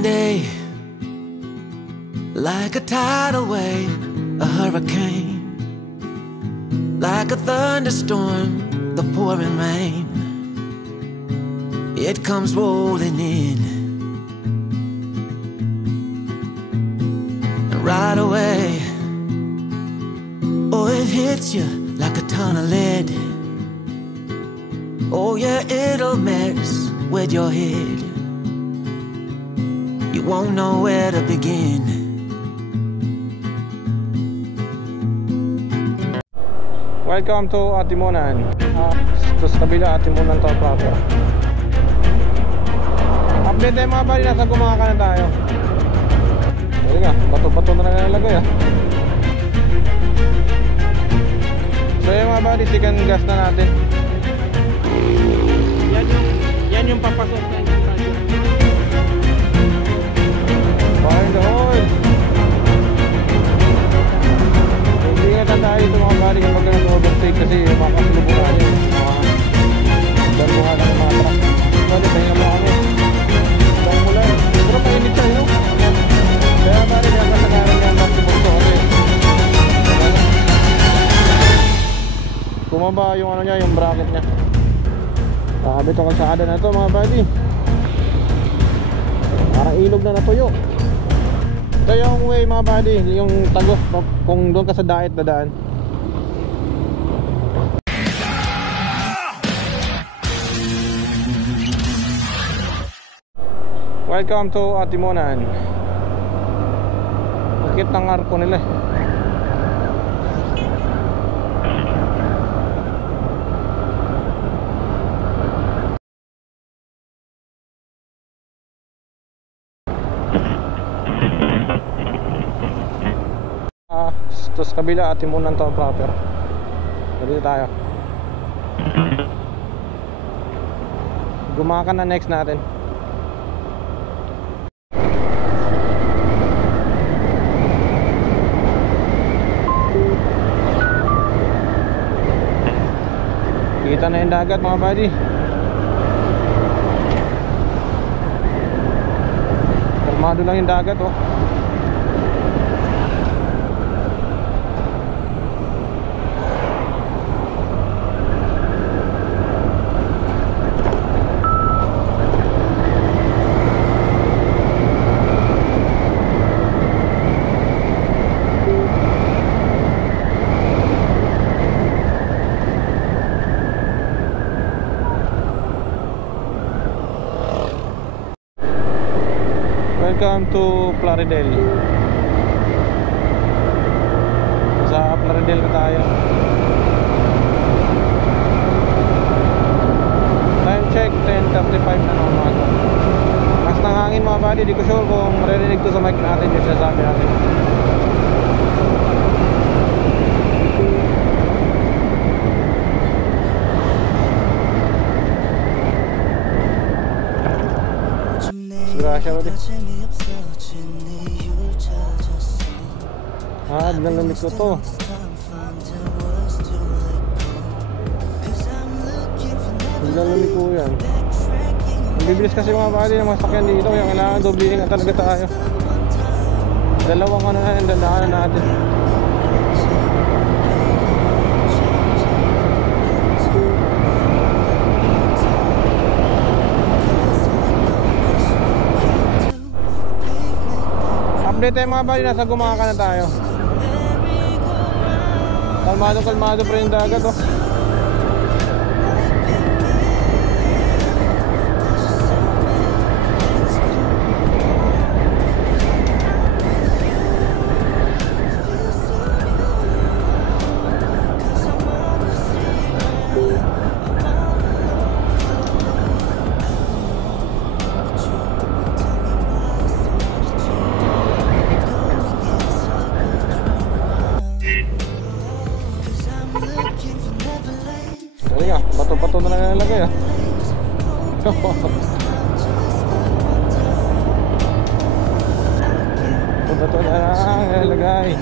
One day, like a tidal wave, a hurricane, like a thunderstorm, the pouring rain, it comes rolling in. And right away, oh, it hits you like a ton of lead. Oh yeah, it'll mess with your head. You won't know where to begin. Welcome to Atimunan. Ito sa kabila, Atimunan to proper. Update tayo mga buddy, nasa Gumaca na tayo. Sige nga, bato-bato na nalalagay ah. So yun mga buddy, second gas na natin. Yan yung papasok na yung radyo. Fire the oil. Ingatan tayo ito mga buddy kapag nag-overtake kasi makasilubong natin darbuhan ng mga truck. Buddy, pahinga mo kami itong mulan, pero mainit siya yun. Kaya buddy, kaya kasagaran niya ang bakti-bukso kasi bumaba yung ano niya, yung bracket niya. Kakabit ang kalsada na ito mga buddy, parang ilog na natuyo. Ito yung way mga buddy, yung tago kung doon ka sa diet na daan. Welcome to Atimunan. Bakit ng arko nila eh. Ito sa kabila, Atimunan to proper. Dito tayo. Gumaca na next natin. Kita na yung dagat mga buddy. Kalmado lang yung dagat oh. Welcome to Plaridel. Sa Plaridel na tayo. Time check 10:35 na naman. Mas ng hangin mga buddy, di ko sure kung maririnig to sa mic natin yung sinasabi natin. Grasya ba din? Biglang lamig ko to. Biglang lamig ko yan. Bibilis kasi mga buddy ng mga sakyan dito, kaya kailangan doblihin na talaga tayo. Dalawang ano na yung dandaanan natin. Update tayo mga buddy, nasa Gumaca na tayo. Kalmado pa rin yung dagat oh. Bato-bato na nalalagay ah. Bato na nalalagay.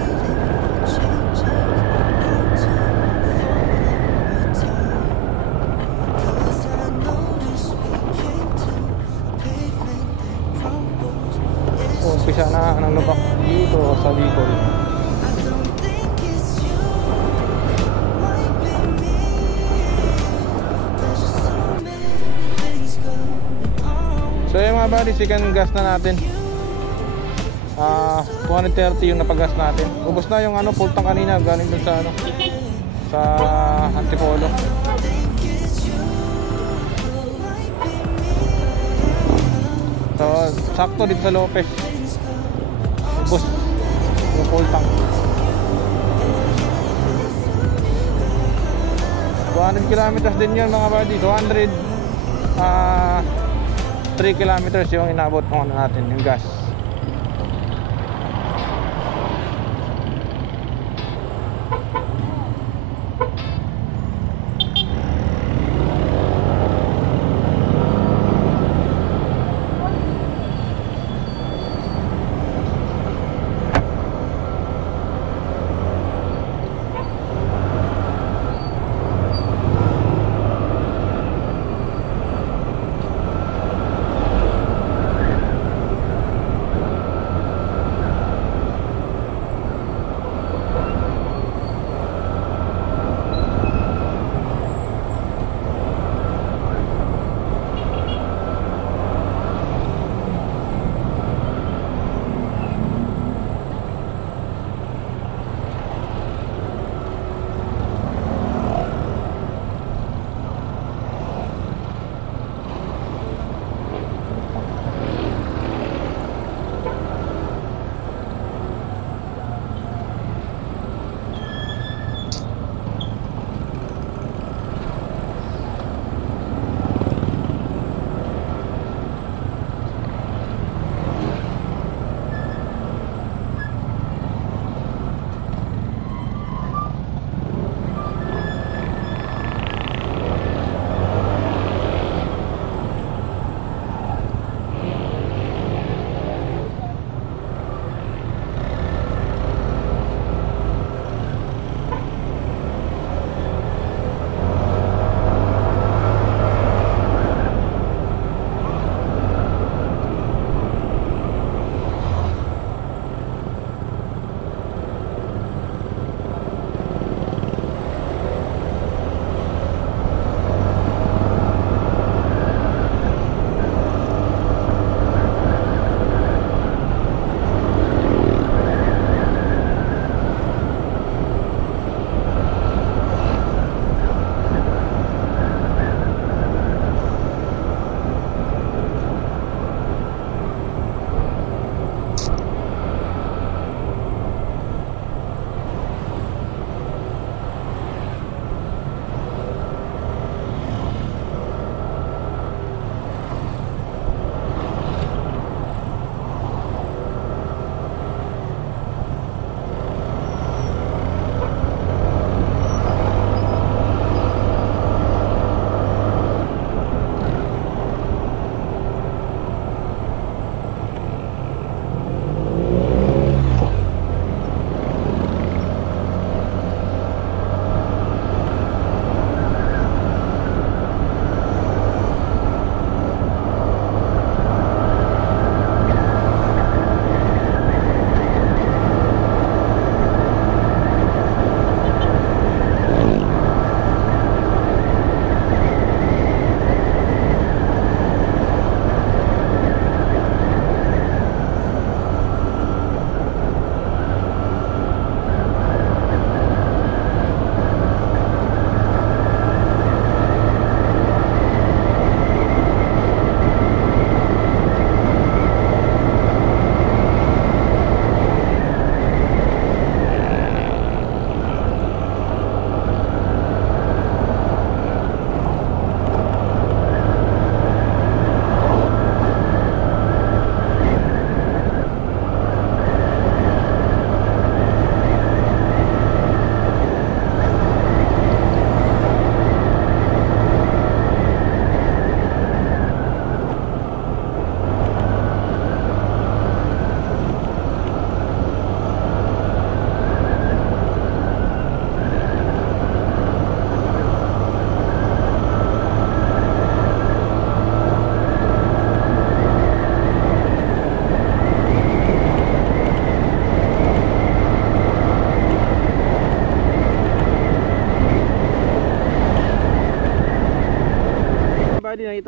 siya na lubak dito sa Bicol. So yung mga buddy, second gas na natin. 230 yung napagas natin. Ubos na yung full tank kanina galing dun sa sa Antipolo. So sakto dito sa Lopez. Ubos yung full tank. 200 kilometers din yun mga buddy. 3 kilometers yung inabot ng natin, yung gas.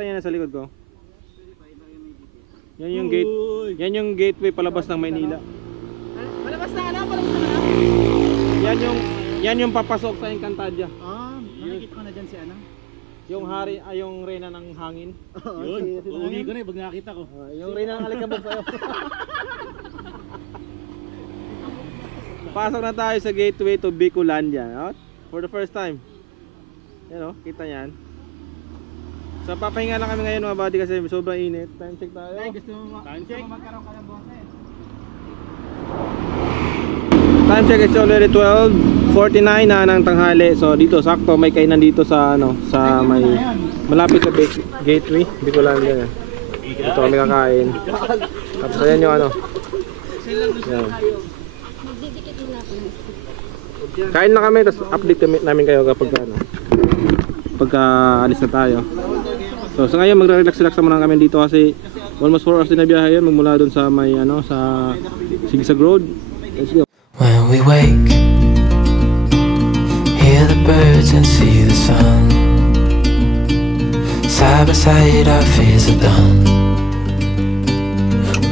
Nakikita niyo na sa likod ko. Yan yung gate. Yan yung gateway palabas ng Maynila. Palabas na ano? Palabas na ano? Yan yung papasok sa Encantadia. Nakikita ko na dyan si ano? Yung hari ay yung reyna ng hangin. Yun, uuwi ko na pag nakita ko. Yung reyna ng alikabok sa'yo. Pasok na tayo sa gateway to Bicolandia, no? For the first time. Yan o, kita yan. So papahinga lang kami ngayon mga buddy kasi sobrang init. Time check tayo. Gusto mo magkaroon ka ng boses? Time check is already 12:49 na ng tanghali. So dito sakto may kainan dito sa ano, sa may malapit sa gateway, Bicolandia. Dito kami kakain. Tapos ayan yung ano. Yan. Kain na kami, tapos update namin kayo kapag ano, pagka alis na tayo. So sa ngayon magre-relax muna kami dito kasi almost 4 hours din na biyahe yun magmula dun sa may ano, sa Sigsag Road. Let's go. When we wake, hear the birds and see the sun. Side by side our fears are done.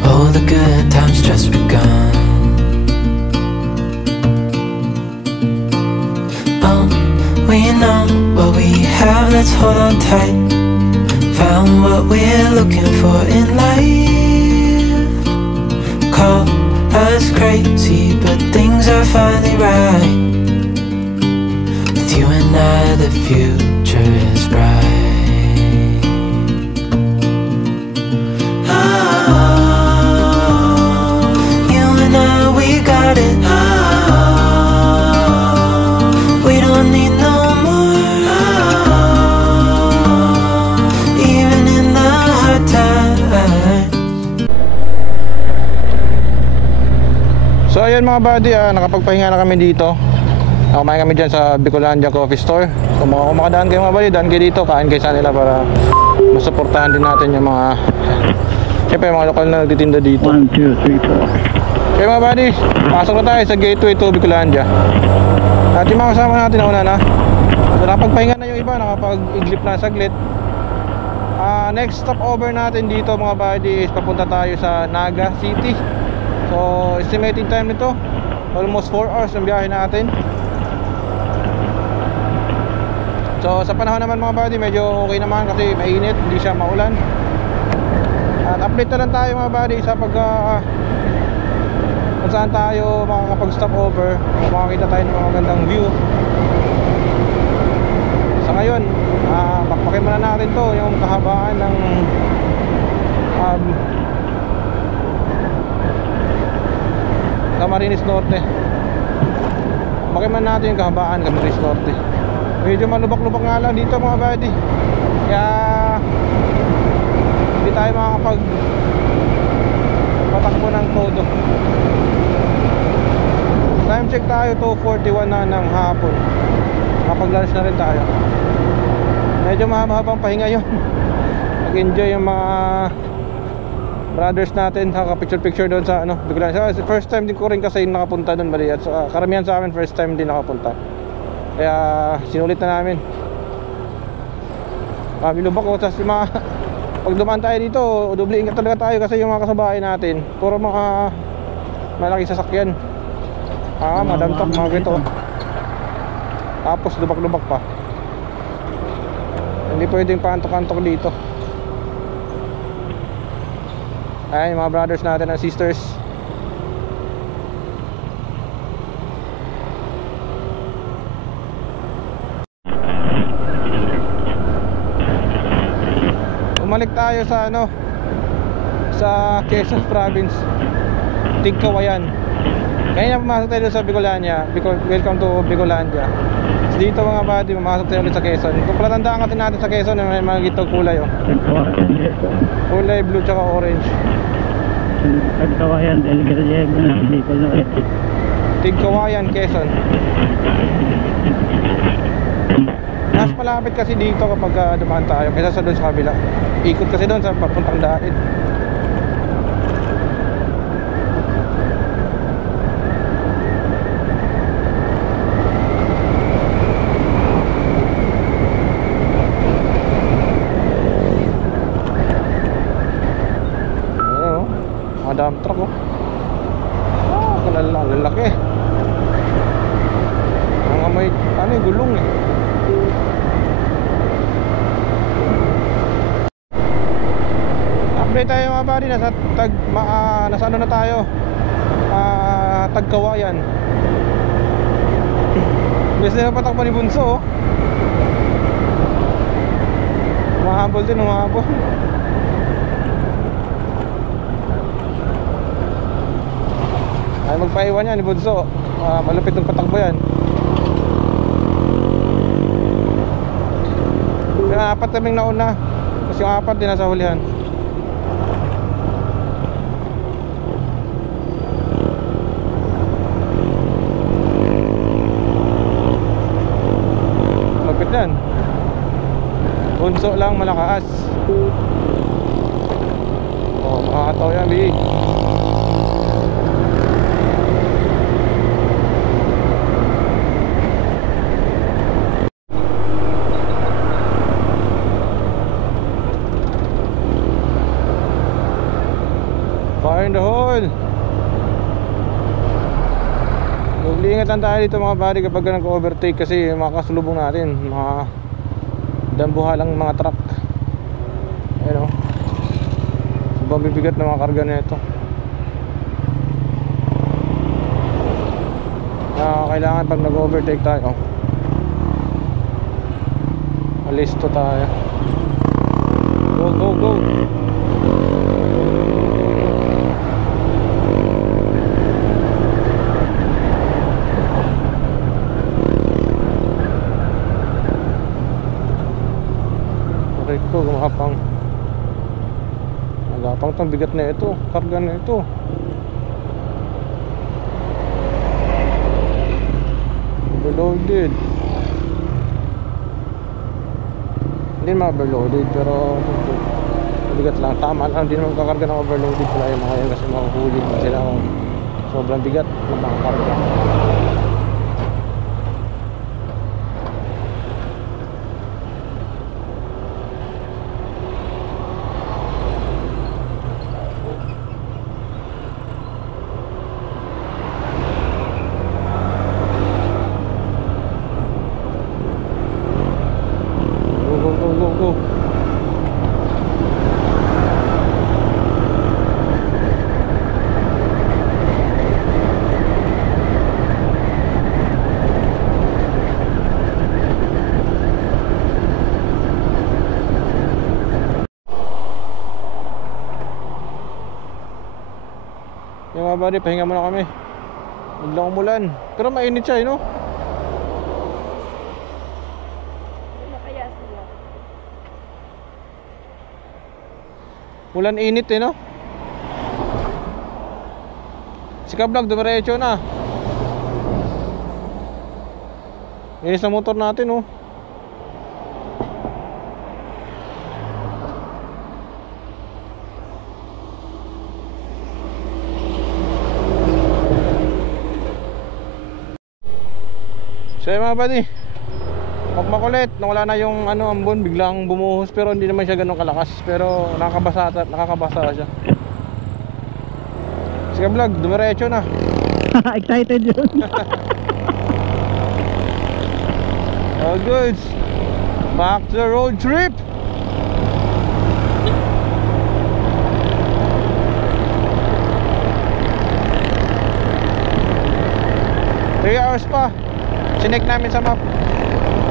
Oh, the good times just begun. We know what we have, let's hold on tight. Found what we're looking for in life. Call us crazy, but things are finally right. With you and I, the future is bright. Oh, you and I, we got it. We don't need no more. Even in the hard times. So ayun mga buddy, nakapagpahinga na kami dito. Kumain kami dyan sa Bicolandia Coffee Store. Kung makadaan kayo mga buddy, daan kayo dito, kain kayo sa nila para masuportahan din natin yung mga siyempre mga lokal na nagtitinda dito. 1, 2, 3, 4. Okay mga buddy, pasok na tayo sa gateway to Bicolandia. At yung mga kasama natin nauna na, nakapagpahinga na yung iba, nakapag-iglip na saglit. Next stop over natin dito mga buddy is papunta tayo sa Naga City. So estimating time nito almost 4 hours ng biyahe natin. So sa panahon naman mga buddy, medyo okay naman kasi mainit, hindi siya maulan. At update na lang tayo mga buddy sa kung saan tayo makakapag-stop over, makakita tayo ng mga magandang view. Sa ngayon, bakbakin muna natin to, yung kahabaan ng Camarines Norte. Bakbakin muna natin yung kahabaan Camarines Norte. Medyo malubak-lubak nga lang dito mga buddy, kaya hindi tayo makakapag patakbo ng todo. Time check tayo, 2:41 na ng hapon. Kapag-lunch na rin tayo. Medyo mahaba-habang pahinga yun. Nag-enjoy yung mga brothers natin, nakaka-picture-picture doon sa ano, Bicolandia. First time din ko rin kasi nakapunta doon bali. At karamihan sa amin first time din nakapunta. Kaya sinulit na namin. Bilubak ko, tapos pag dumaan tayo dito, doble ingat talaga tayo kasi yung mga kasabahay natin puro mga malaking sasakyan. Madamtak mga ganito. Tapos lubak-lubak pa. Hindi pwedeng paantok-antok dito. Ayan yung mga brothers natin and sisters. Umalik tayo sa ano, sa Quezon Province, Tigkawayan. Kaya pumasok tayo sa Bicolandia. Welcome to Bicolandia. Dito mga buddy, pumasok tayo ulit sa Quezon. Kung palatandaan natin sa Quezon, may mga gitong kulay, oh. Kulay blue tsaka orange. Tigkawayan, Tigkawayan, Quezon. Mas malapit kasi dito kapag dumaan tayo kaysa sa doon sa kabila. Ikot kasi doon sa papuntang Daet. dump truck oh. Oh, lalaki. Ang amoy, ano yung gulong eh. Update tayo mga buddy, nasa ano na tayo, Tagkawayan. Basta na patakbo ni Bunso oh. Mahabol din, mahabol. Ay magpaiwan yan ni Bunso, malupit ng patakbo yan. Yung apat kaming nauna, tapos yung apat din nasa hulihan. Malupit yan. Bunso lang malakas. Oh, makakataw yan, B. Fire in the hole. Mag-iingat lang tayo dito mga buddy kapag nag-overtake kasi makakasulubong natin mga dambuhalang mga truck. Ayun o, sobrang bibigat na mga karga na ito. Kailangan pag nag-overtake tayo alisto tayo. Go, go, go. Ito gumapang agapang tong bigat na ito, karga na ito. Overloaded. Hindi ma-overloaded pero bigat lang, tama lang. Hindi naman kakarga ng overloaded pala yung mga yan kasi mahuhuli sila kung sobrang bigat ng mga karga. Yung mga buddy, pahinga muna kami. Biglang umulan. Pero mainit siya, no? Kaya sila. Ulan init no? Si Kablog, dumiretso na. Inis na motor natin, oh. So mga buddy, makulit, nawala na yung ambon, biglang bumuhos pero hindi naman siya ganun kalakas. Pero nakakabasa siya. Sige vlog, dumiretso na. Excited yun. All good. Back to the road trip. Three hours pa. Sinek namin sa map,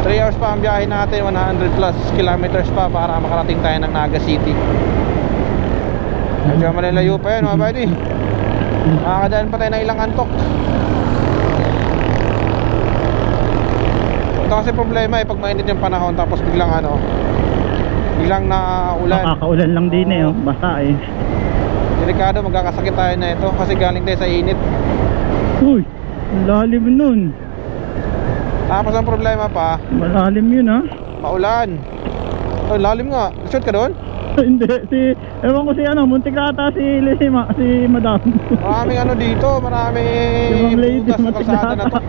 3 hours pa ang biyahe natin, 100 plus kilometers pa para makarating tayo ng Naga City. Medyo malalayo pa yan mga buddy. Makakadaan pa tayo ng ilang antok. Ito kasi problema pag mainit yung panahon tapos biglang na ulan. Makakaulan lang din oh, basta Delikado, magkakasakit tayo na ito kasi galing tayo sa init. Uy, lalim nun. Tapos ang problema pa, malalim yun maulan. Oh, lalim nga. Shoot ka doon? Hindi, ewan ko si muntik na ata si madam. Maraming dito, maraming butas sa kalsada na to.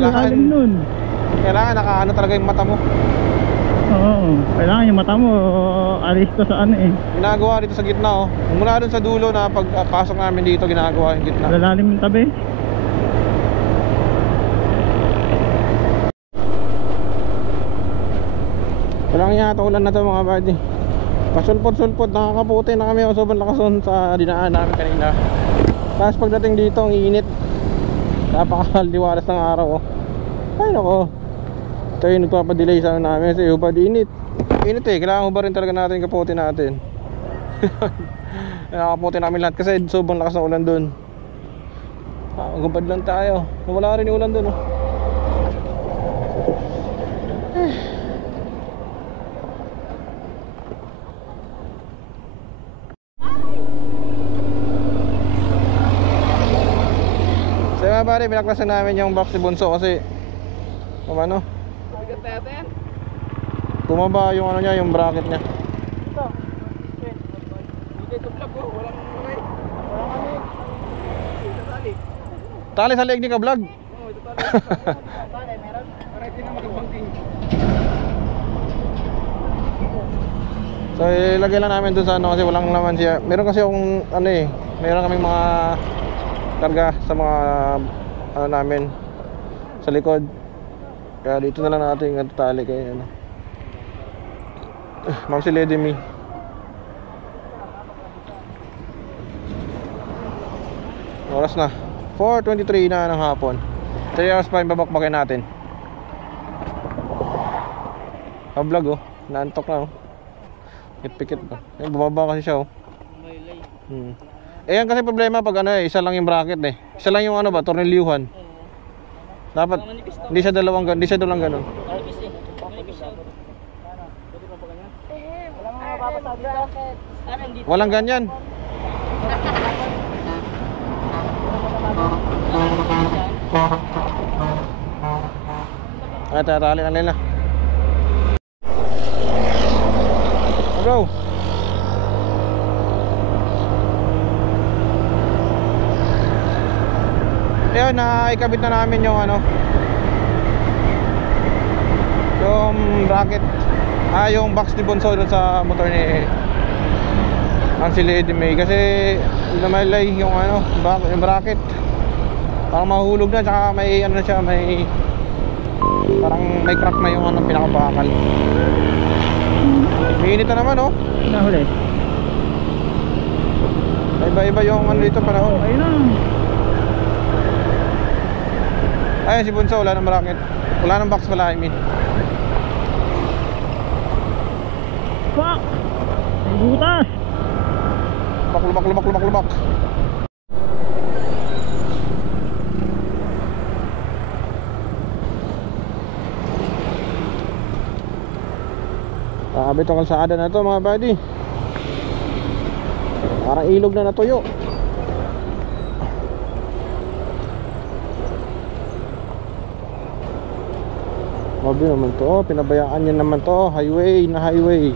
Lalim nun. Kailangan talaga yung mata mo. Oo, kailangan yung mata mo alis ko sa ano eh. Ginagawa dito sa gitna oh. Mula dun sa dulo na pagkasok namin dito, ginagawa yung gitna. Lalalim yung tabi. Walang yata ulan na to mga buddy. Pasulpot-sulpot, nakakaputi na kami. Sobrang lakason sa dinaan namin kanina. Tapos pagdating dito, ang init. Napakaliwalas ng araw oh. Ay nako. Ito yung nagpapadelay sa namin kasi hubad init. Init eh, kailangan hubarin talaga natin yung kaputi natin. Nakakaputi namin lahat kasi sobrang lakas ng ulan dun. Gubad lang tayo. Wala rin yung ulan dun oh. So mga pare, pinaklasan namin yung box ni Bunso kasi ano? Tumaba yung ano niya, yung bracket niya. Tali sa leeg ni ka vlog. So ilagay lang namin doon sa ano kasi walang laman siya. Meron kasi yung ano eh, meron kaming mga karga sa mga ano namin sa likod. Kaya dito na lang natin tali kay ano. Ma'am si Lady Me. Oras na 4:23 na ng hapon. 3 hours pa yung babakbakin natin. Vlog oh, naantok na oh. Pikit ba? Yung bumaba kasi siya oh. Eh yan kasi problema pag ano eh, isa lang yung bracket eh. Isa lang yung ano ba, tornilyuhan. Dapat hindi siya dalawang ganun. Walang ganyan. Ay, tatali na nila. Go. Ayun, naikabit na namin yung ano, yung bracket, yung box ni Bunso dun sa motor ni ang si Lady May kasi namalay yung ano, yung bracket. Parang mahulog na, tsaka may ano na siya, may parang may crack na yung ano, pinakabakal. Mainit na naman oh. Nahuli. Iba-iba yung ano dito panahon. Ayun na. Ayun si Bunso, wala ng bracket. Wala ng box pala, I mean. Fuck! May butas! Lubak. Sabi itong kalsada na to mga buddy. Parang ilog na natuyo. Sabi naman to, pinabayaan niya naman to. Highway na highway.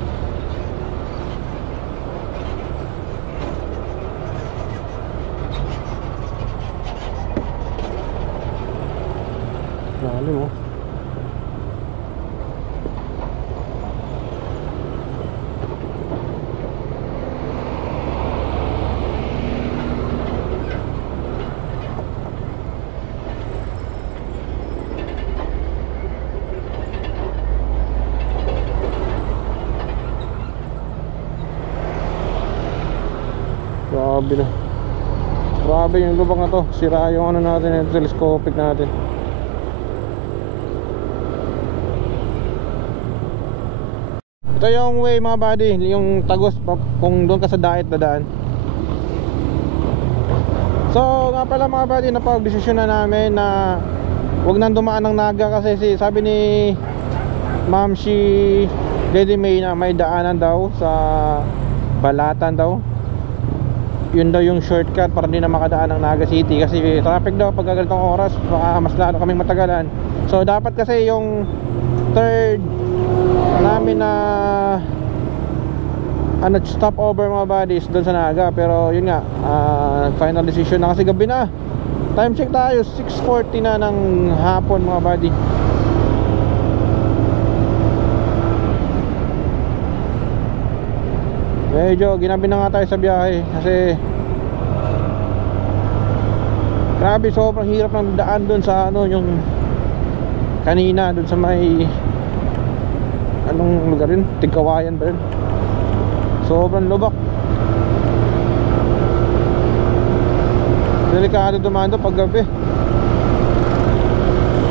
Lalim mo. Grabe na. Grabe yung lubak na to. Sira yung ano natin, yung telescopic natin. Ito yung way mga buddy, yung tagos kung doon ka sa diet dadaan. So nga pala mga buddy, napag-desisyon na namin na huwag nang dumaan ng Naga kasi sabi ni Ma'am si Lady May na may daanan daw sa Balatan daw. Yun daw yung shortcut para hindi na makadaan ng Naga City kasi traffic daw pag ganitong oras, baka mas lalo kaming matagalan. So dapat kasi yung third namin na stop over mga buddies doon sa Naga, pero yun nga, final decision na kasi gabi na. Time check tayo, 6:40 na ng hapon mga buddy. Medyo ginabi na nga tayo sa biyahe kasi grabe, sobrang hirap ng daan dun sa ano, yung kanina dun sa may anong lugar yun? Tigkawayan ba yun? Sobrang lubak. Delikado dumaan doon pag gabi.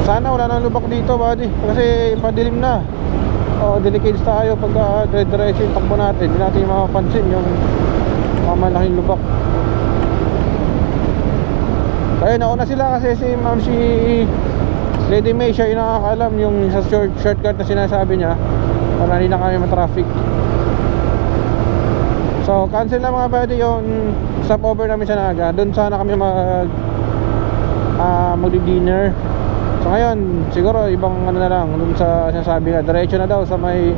Sana wala nang lubak dito, buddy, kasi padilim na. Delicate tayo pag dire-diretso yung takbo natin. Hindi natin mapapansin yung malaking lubak. Kaya nauna sila kasi si ma'am, si Lady May, siya yung nakakaalam yung sa shortcut na sinasabi niya para hindi na kami matraffic. So cancel na mga buddy yung stopover namin sa Naga. Doon sana kami magdi-dinner. So ngayon siguro ibang ano na lang, doon sa sinasabi nga diretso na daw sa may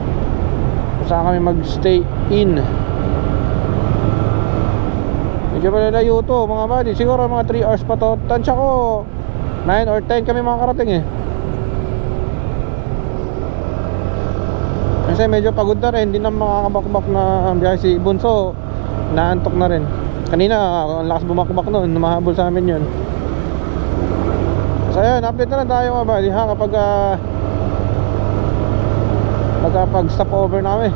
saan kami mag-stay in. Medyo malalayo to mga buddy, siguro mga 3 hours pa to. Tansya ko 9 or 10 kami makakarating eh. Kasi medyo pagod na rin, hindi na makakabakbak na biyahe si Bunso. Naantok na rin. Kanina ang lakas bumakbak noon, mahabol sa amin yun. So ayun, update na lang tayo mga buddy ha, kapag stop over na kami.